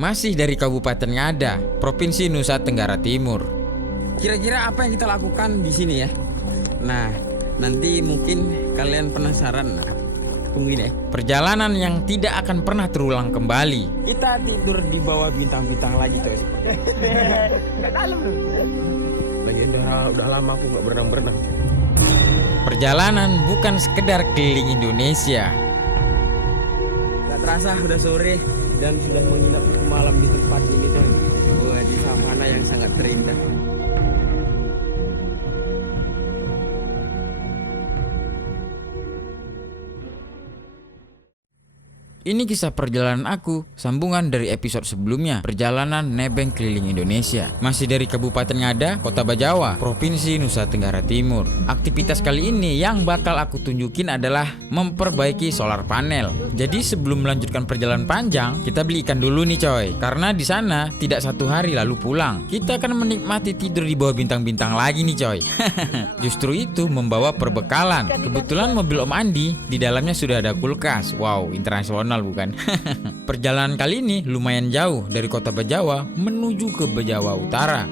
masih dari Kabupaten Ngada, Provinsi Nusa Tenggara Timur. Kira-kira apa yang kita lakukan di sini ya? Nah, nanti mungkin kalian penasaran. Nah, tungguin ya. Perjalanan yang tidak akan pernah terulang kembali. Kita tidur di bawah bintang-bintang lagi, coy. Nggak dalam loh. Lagi udah lama aku nggak berenang-berenang. Perjalanan bukan sekedar keliling Indonesia. Gak terasa udah sore dan sudah menginap malam di tempat ini, coy. Wah, di savana yang sangat terindah. Ini kisah perjalanan aku, sambungan dari episode sebelumnya, perjalanan nebeng keliling Indonesia. Masih dari Kabupaten Ngada, Kota Bajawa, Provinsi Nusa Tenggara Timur. Aktivitas kali ini yang bakal aku tunjukin adalah memperbaiki solar panel. Jadi sebelum melanjutkan perjalanan panjang, kita beli ikan dulu nih coy. Karena di sana tidak 1 hari lalu pulang. Kita akan menikmati tidur di bawah bintang-bintang lagi nih coy. Justru itu membawa perbekalan. Kebetulan mobil Om Andi di dalamnya sudah ada kulkas. Wow, internasional bukan? Perjalanan kali ini lumayan jauh dari Kota Bajawa menuju ke Bajawa Utara.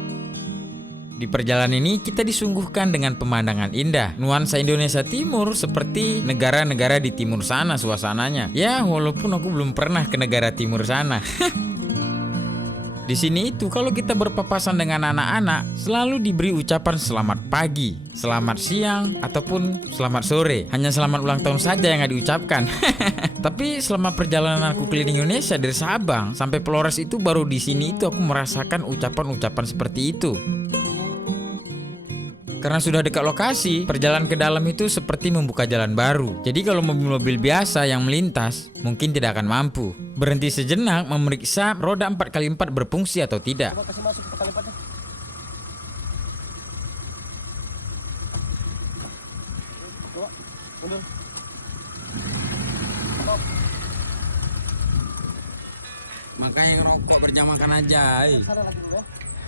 Di perjalanan ini kita disungguhkan dengan pemandangan indah, nuansa Indonesia Timur seperti negara-negara di timur sana suasananya. Ya, walaupun aku belum pernah ke negara timur sana. Di sini itu kalau kita berpapasan dengan anak-anak selalu diberi ucapan selamat pagi, selamat siang, ataupun selamat sore. Hanya selamat ulang tahun saja yang nggak diucapkan. Tapi selama perjalanan aku keliling Indonesia dari Sabang sampai Flores itu baru di sini itu aku merasakan ucapan-ucapan seperti itu. Karena sudah dekat lokasi, perjalanan ke dalam itu seperti membuka jalan baru. Jadi kalau mobil-mobil biasa yang melintas, mungkin tidak akan mampu. Berhenti sejenak memeriksa roda 4x4 berfungsi atau tidak. Coba kasih masuk ke kali 4-nya. Coba, mundur. Makanya ngerokok berjamakan aja. Sana lagi dulu ya.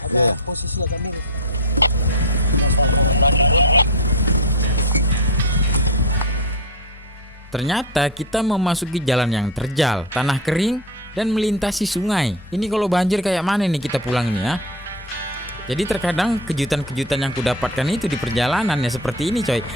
Ada posisi agak miring. Ternyata kita memasuki jalan yang terjal, tanah kering, dan melintasi sungai. Ini kalau banjir kayak mana nih kita pulang ini ya? Jadi terkadang kejutan-kejutan yang kudapatkan itu di perjalanan ya seperti ini coy.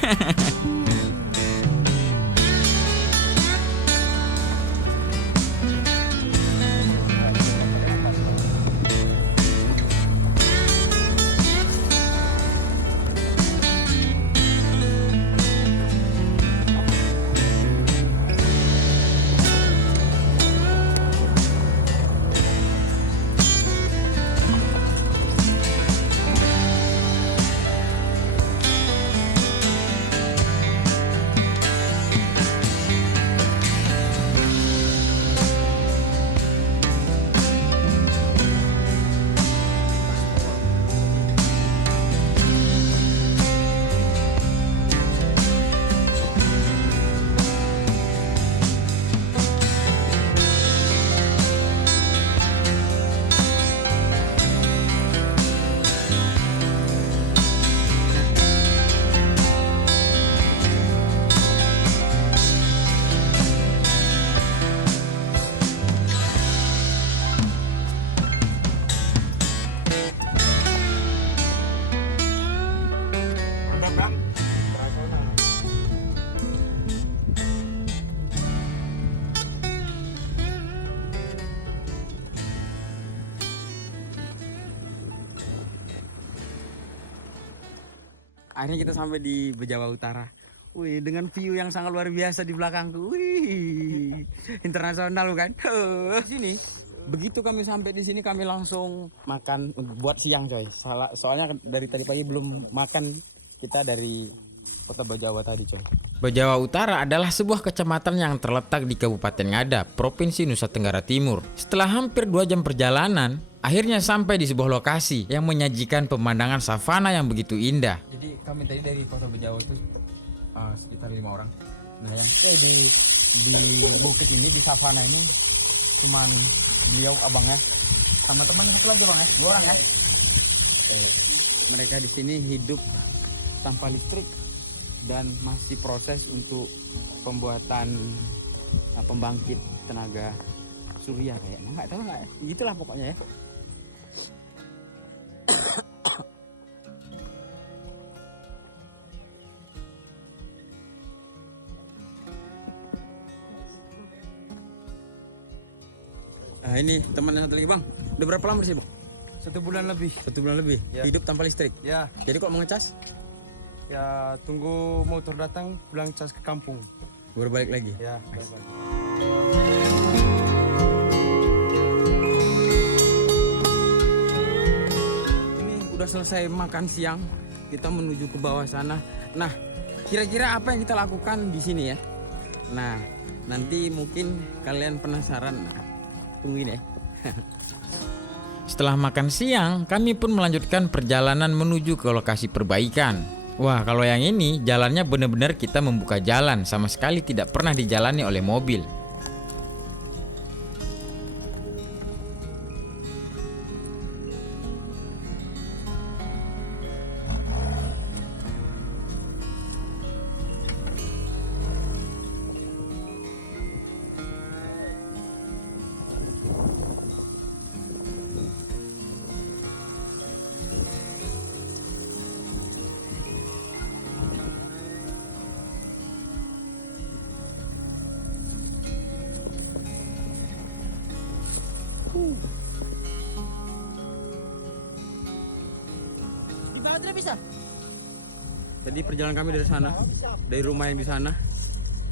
Akhirnya kita sampai di Bajawa Utara. Wih, dengan view yang sangat luar biasa di belakangku. Wih, internasional kan? Sini. Begitu kami sampai di sini kami langsung makan buat siang coy. Soalnya dari tadi pagi belum makan, kita dari Kota Bajawa tadi coy. Bajawa Utara adalah sebuah kecamatan yang terletak di Kabupaten Ngada, Provinsi Nusa Tenggara Timur. Setelah hampir 2 jam perjalanan, akhirnya sampai di sebuah lokasi yang menyajikan pemandangan savana yang begitu indah. Jadi kami tadi dari Kota Bajawa itu sekitar 5 orang. Nah yang stay di bukit ini, di savana ini cuman beliau abangnya sama temannya 1 lagi bang ya, 2 orang ya. Mereka di sini hidup tanpa listrik dan masih proses untuk pembuatan pembangkit tenaga surya kayaknya, nggak tahu nggak, gitulah pokoknya ya. Nah ini teman yang satu lagi bang, udah berapa lama sih bang? 1 bulan lebih. 1 bulan lebih, Ya. hidup tanpa listrik. Ya, Jadi kok mau ngecas, ya tunggu motor datang pulang cas ke kampung. baru balik lagi. Ya. Ini udah selesai makan siang, kita menuju ke bawah sana. Nah, kira-kira apa yang kita lakukan di sini ya? Nah, nanti mungkin kalian penasaran. Nah, tungguin ya. Setelah makan siang, kami pun melanjutkan perjalanan menuju ke lokasi perbaikan. Wah, kalau yang ini jalannya benar-benar kita membuka jalan, sama sekali tidak pernah dijalani oleh mobil. Di bawah tidak bisa. Jadi perjalanan kami dari sana, dari rumah yang di sana,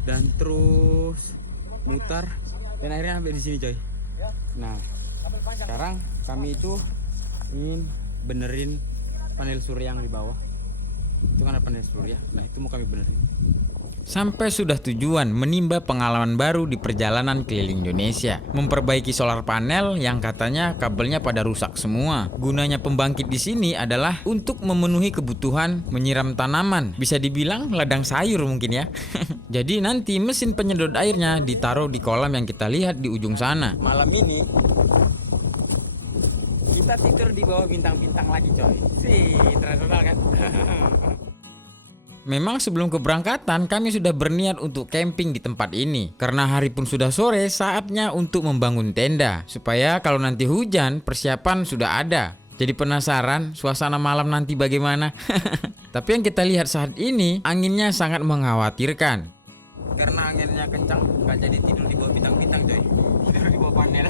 dan terus mutar, dan akhirnya sampai di sini coy. Nah, sekarang kami itu ingin benerin panel surya yang di bawah. Itu kan ada panel surya, nah itu mau kami benerin. Sampai sudah tujuan menimba pengalaman baru di perjalanan keliling Indonesia. Memperbaiki solar panel yang katanya kabelnya pada rusak semua. Gunanya pembangkit di sini adalah untuk memenuhi kebutuhan menyiram tanaman. Bisa dibilang ladang sayur mungkin ya. Jadi nanti mesin penyedot airnya ditaruh di kolam yang kita lihat di ujung sana. Malam ini kita tidur di bawah bintang-bintang lagi coy. Sih, internasional kan? Memang sebelum keberangkatan kami sudah berniat untuk camping di tempat ini. Karena hari pun sudah sore, saatnya untuk membangun tenda. Supaya kalau nanti hujan, persiapan sudah ada. Jadi penasaran suasana malam nanti bagaimana? Tapi yang kita lihat saat ini, anginnya sangat mengkhawatirkan. Karena anginnya kencang, nggak jadi tidur di bawah bintang-bintang coy. Tidur di bawah panel.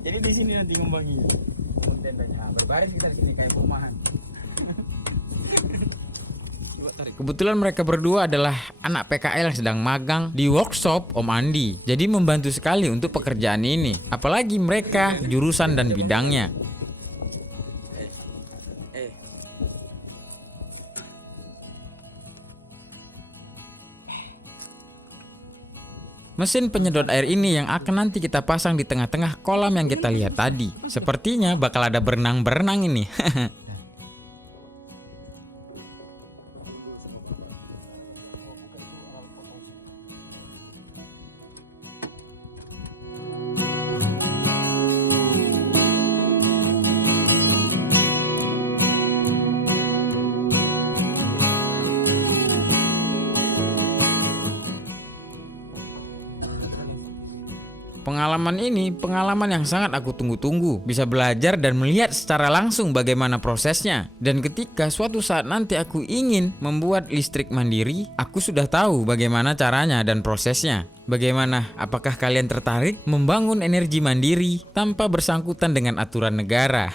jadi di sini nanti ngembangin tendanya. Berbaris kita di sini kayak perumahan. Coba tarik. Kebetulan mereka berdua adalah anak PKL yang sedang magang di workshop Om Andi. Jadi membantu sekali untuk pekerjaan ini. Apalagi mereka jurusan dan bidangnya. Mesin penyedot air ini yang akan nanti kita pasang di tengah-tengah kolam yang kita lihat tadi. Sepertinya bakal ada berenang-berenang ini. Pengalaman ini pengalaman yang sangat aku tunggu-tunggu. Bisa belajar dan melihat secara langsung bagaimana prosesnya. Dan ketika suatu saat nanti aku ingin membuat listrik mandiri, aku sudah tahu bagaimana caranya dan prosesnya. Bagaimana? Apakah kalian tertarik membangun energi mandiri tanpa bersangkutan dengan aturan negara?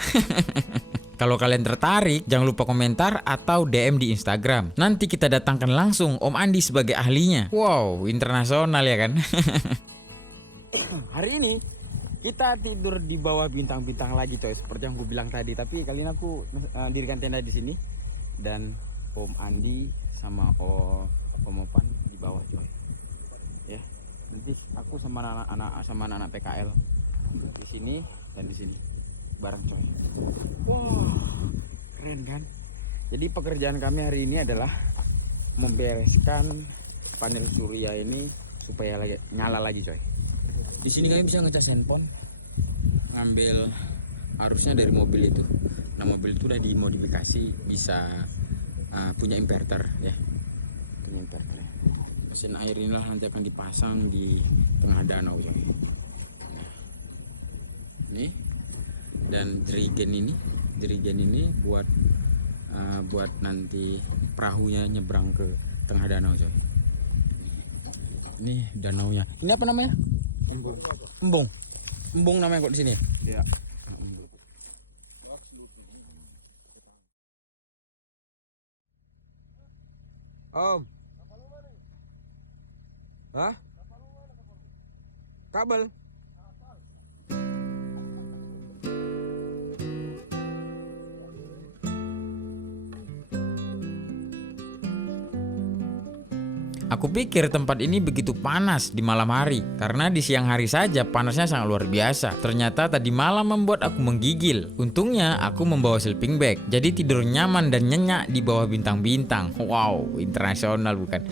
Kalau kalian tertarik, jangan lupa komentar atau DM di Instagram. Nanti kita datangkan langsung Om Andi sebagai ahlinya. Wow, internasional ya kan? Hari ini kita tidur di bawah bintang-bintang lagi coy, seperti yang gue bilang tadi. Tapi kali ini aku dirikan tenda di sini dan Om Andi sama Om Opan di bawah coy. Ya, nanti aku sama anak-anak PKL di sini dan di sini bareng coy. Wah, keren kan? Jadi pekerjaan kami hari ini adalah membereskan panel surya ini supaya nyala lagi coy. Di sini kami bisa ngecas handphone, ngambil arusnya dari mobil itu. Nah mobil itu udah dimodifikasi bisa punya inverter ya, punya inverter. Mesin air inilah nanti akan dipasang di tengah danau coy. Nah, nih, dan jerigen ini buat nanti perahunya nyebrang ke tengah danau coy. Ini danaunya. Ini apa namanya? Embung namanya kok di sini. Ya. Om. Hah? Kabel. Aku pikir tempat ini begitu panas di malam hari, karena di siang hari saja panasnya sangat luar biasa. Ternyata tadi malam membuat aku menggigil. Untungnya aku membawa sleeping bag, jadi tidur nyaman dan nyenyak di bawah bintang-bintang. Wow, internasional bukan?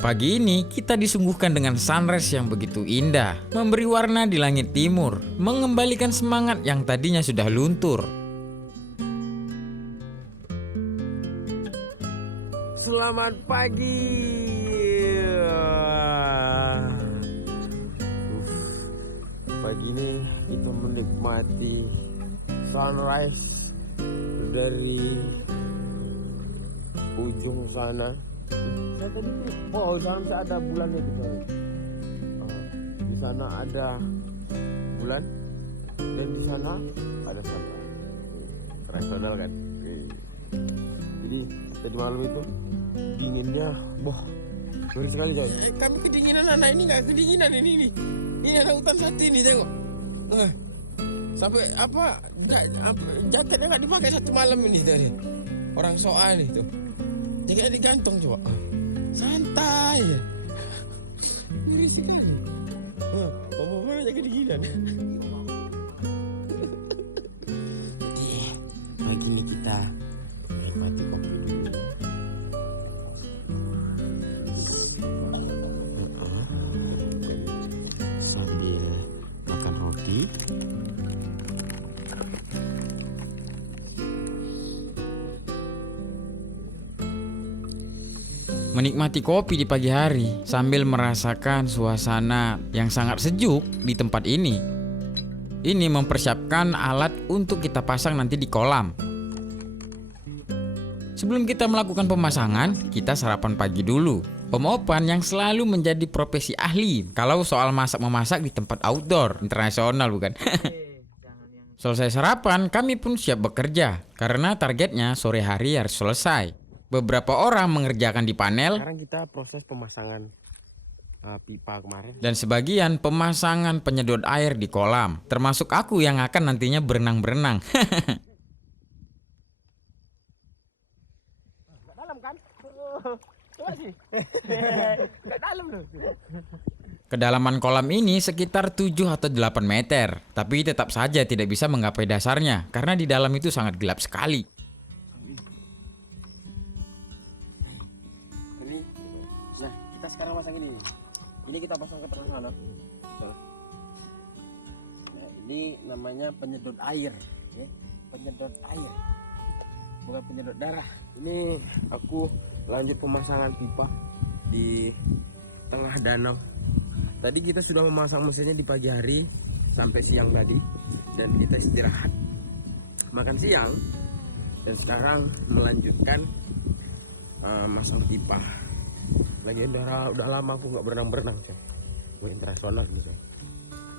Pagi ini kita disuguhkan dengan sunrise yang begitu indah, memberi warna di langit timur, mengembalikan semangat yang tadinya sudah luntur. Selamat pagi. Pagi ini kita menikmati sunrise dari ujung sana. Saya tadi oh sana saya ada bulannya di sana. Di sana ada bulan dan di sana ada sunrise. Tradisional kan. Jadi tadi malam itu dinginnya, ngeri sekali coy. Kami kedinginan, anak ini nggak kedinginan ini. Ini ada hutan satu ini tengok. Sampai jaketnya nggak dipakai satu malam ini tadi. Orang soal itu. Jaketnya digantung coba. Santai. Ngeri sekali. Bapak-bapak aja kedinginan. Jadi pagi ini kita nikmati kopi dulu. Sambil makan roti. Menikmati kopi di pagi hari sambil merasakan suasana yang sangat sejuk di tempat ini. Ini mempersiapkan alat untuk kita pasang nanti di kolam. Sebelum kita melakukan pemasangan, kita sarapan pagi dulu. Om Opan yang selalu menjadi profesi ahli kalau soal masak-memasak di tempat outdoor internasional bukan? Selesai sarapan, kami pun siap bekerja karena targetnya sore hari harus selesai. Beberapa orang mengerjakan di panel. Sekarang kita proses pemasangan pipa kemarin. Dan sebagian pemasangan penyedot air di kolam. Termasuk aku yang akan nantinya berenang-berenang. Dalam kan? Coba sih. Gak dalam loh. Kedalaman kolam ini sekitar 7 atau 8 meter. Tapi tetap saja tidak bisa menggapai dasarnya. Karena di dalam itu sangat gelap sekali. Nah, kita sekarang pasang ini. Ini kita pasang ke tengah sana. Nah, ini namanya penyedot air, ya. Penyedot air. Bukan penyedot darah. Ini aku lanjut pemasangan pipa di tengah danau. Tadi kita sudah memasang mesinnya di pagi hari sampai siang tadi, dan kita istirahat makan siang, dan sekarang melanjutkan masang pipa. Lagi udah lama aku nggak berenang. Gue internasional gitu.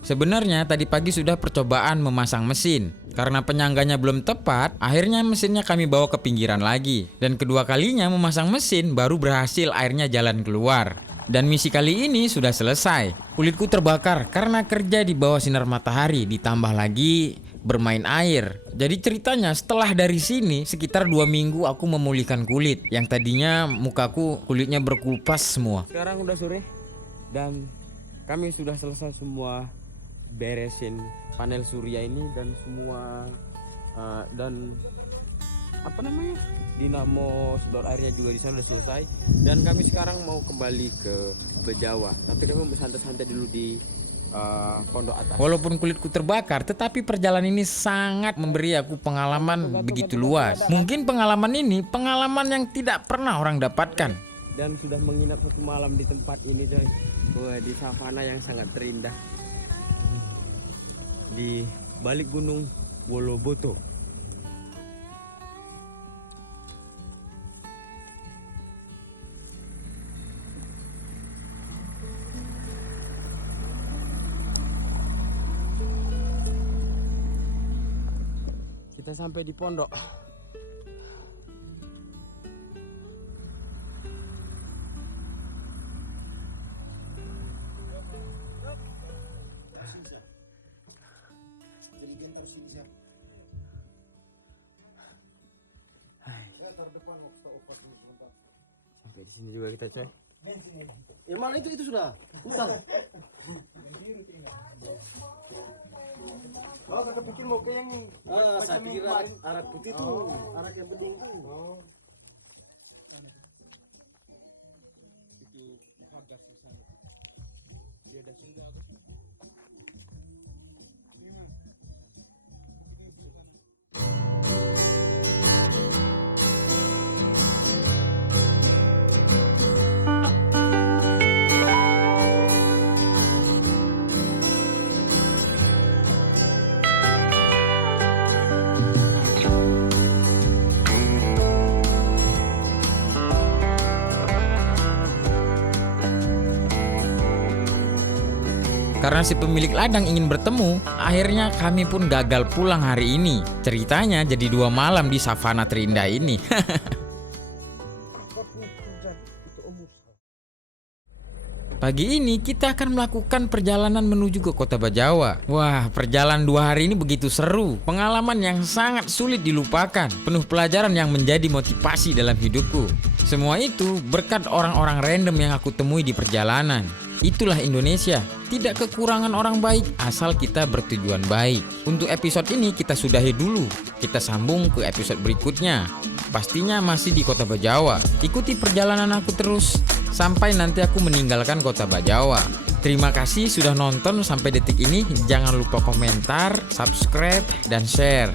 Sebenarnya tadi pagi sudah percobaan memasang mesin. Karena penyangganya belum tepat, akhirnya mesinnya kami bawa ke pinggiran lagi. Dan kedua kalinya memasang mesin baru berhasil airnya jalan keluar. Dan misi kali ini sudah selesai. Kulitku terbakar karena kerja di bawah sinar matahari, ditambah lagi bermain air. Jadi ceritanya setelah dari sini sekitar 2 minggu aku memulihkan kulit. Yang tadinya mukaku kulitnya berkupas semua. Sekarang udah sore dan kami sudah selesai semua beresin panel surya ini dan semua dan apa namanya dinamo sedot airnya juga di sana sudah selesai, dan kami sekarang mau kembali ke Bejawa, tapi kami mau santai-santai dulu di pondok atas. Walaupun kulitku terbakar, tetapi perjalanan ini sangat memberi aku pengalaman begitu luas. Mungkin pengalaman ini pengalaman yang tidak pernah orang dapatkan. dan sudah menginap 1 malam di tempat ini coy. Wah, di savana yang sangat terindah di balik gunung Woloboto. Kita sampai di pondok. Sampai di sini juga kita coy. Yang mana itu sudah? Bukan. Oh, kakak pikir mau ke yang saya pikir arak putih tuh, arak yang bening tuh. Oh. Itu pagar di sana. Dia ada singgah aku. Karena si pemilik ladang ingin bertemu, akhirnya kami pun gagal pulang hari ini. Ceritanya jadi 2 malam di savana terindah ini. Pagi ini kita akan melakukan perjalanan menuju ke Kota Bajawa. Wah, perjalanan 2 hari ini begitu seru. Pengalaman yang sangat sulit dilupakan. Penuh pelajaran yang menjadi motivasi dalam hidupku. Semua itu berkat orang-orang random yang aku temui di perjalanan. Itulah Indonesia, tidak kekurangan orang baik asal kita bertujuan baik. Untuk episode ini kita sudahi dulu, kita sambung ke episode berikutnya. Pastinya masih di Kota Bajawa. Ikuti perjalanan aku terus, sampai nanti aku meninggalkan Kota Bajawa. Terima kasih sudah nonton sampai detik ini, jangan lupa komentar, subscribe, dan share.